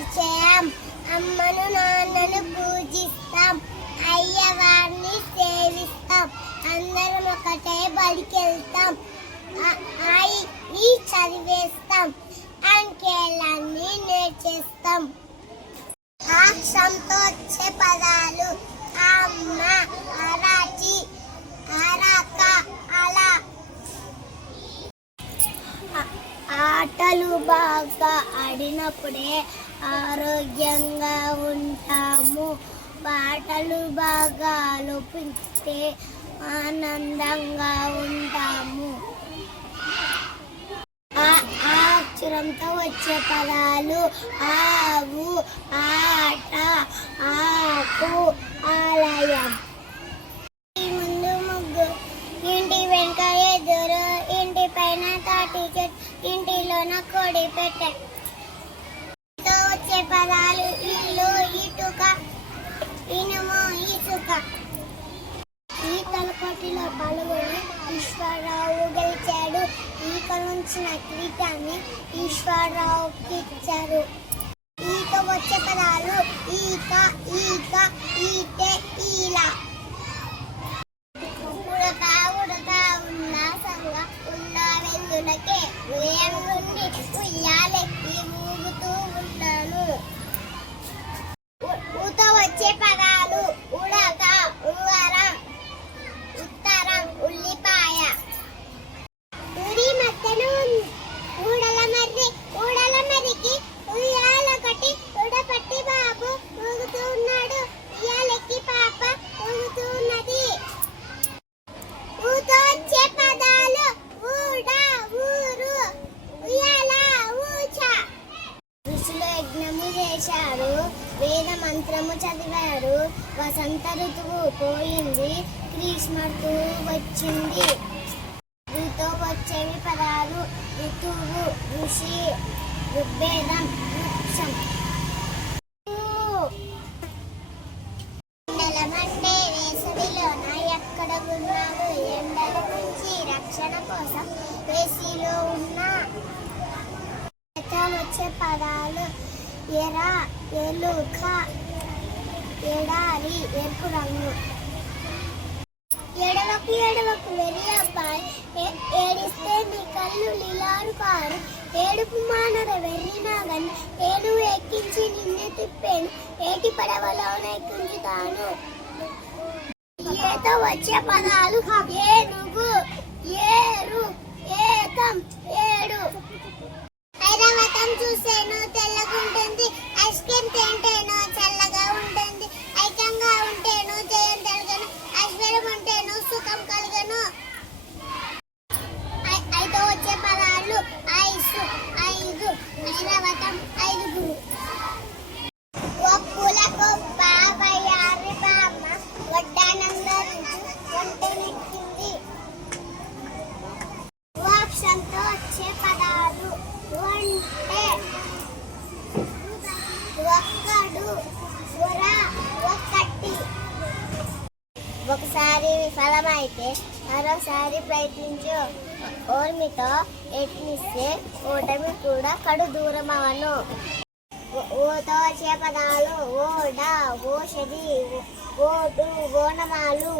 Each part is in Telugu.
పరిచయం అమ్మను నాన్నను పూజిస్తాం అయ్యవారిని సేవిస్తాం అందరం ఒకటే బడికెళ్తాం ఈ చదివేస్తాం అంకేలన్నీ నేర్చేస్తాం అక్షంతో వచ్చే పదాలు అమ్మ అరాచి అరాక అలా ఆటలు బాగా ఆడినప్పుడే ఆరోగ్యంగా ఉంటాము. పాటలు బాగా లోపిస్తే ఆనందంగా ఉంటాము. ఆ అక్షరంతో వచ్చే పదాలు ఆవు ఆట ఆకు ఆలయం. ముందు ముగ్గు ఇంటి వెనుక ఎదురు ఇంటి పైన తాటి చెట్టు ఇంటిలోన కొడి పెట్టే. పదాలు ఇల్లు ఇటుక ఇనుము ఇసుక. ఈ పోటీలో పాల్గొని ఈశ్వరరావు గెలిచాడు. ఈక నుంచిన కిరీటాన్ని ఈశ్వరరావుకి ఇచ్చారు ఈక వచ్చే పదాలు ఈక ఈక ఈటే ఈలా. వేద మంత్రము చదివారు. వసంత ఋతువు పోయింది. గ్రీష్మ ఋతువు వచ్చింది. ఋతో వచ్చేవి పదాలు ఋతువు ఋషి ఋగ్వేదం వృక్షం. నెలమండే వేసవిలోన ఎక్కడ ఉన్నాడు ఎండల నుంచి రక్షణ కోసం వేసిలో ఉన్న ఎత వచ్చే పదాలు ఎర ఎలుక ఎడారి ఎరుపు రంగు. ఎడవకు ఎడవకు వెరి అబ్బాయి ఏడిస్తే నీ కళ్ళు లీలారు కారు. ఏడుపు మానర వెర్రినా గని ఏడు ఎక్కించి నిన్నే తిప్పాను. ఏటి పడవలోనే ఎక్కించుతాను ఏతో వచ్చే పదాలు ఏనుగు ఏ ఒకసారి విఫలమైతే మరోసారి ప్రయత్నించు. ఓర్మితో యత్నిస్తే ఓటమి కూడా కడు దూరం అవను ఓ- ఓతో వచ్చే పదాలు ఓడ ఓషధి ఓటు ఓనమాలు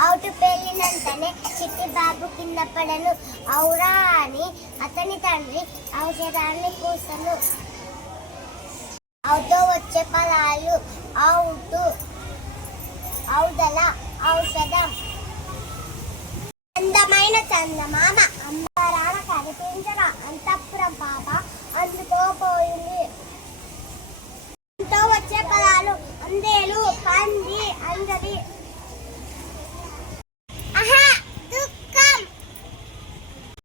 అవుటు పెళ్ళినంతనే చిట్టి బాబు కింద పడను. ఔరా అని అతని తండ్రి ఔషధాన్ని కూసను అవుతో వచ్చే పదాలు అవుటు చందమామ అంబరాన కనిపించరా అంతఃపురం పాప? అందుకోపోయింది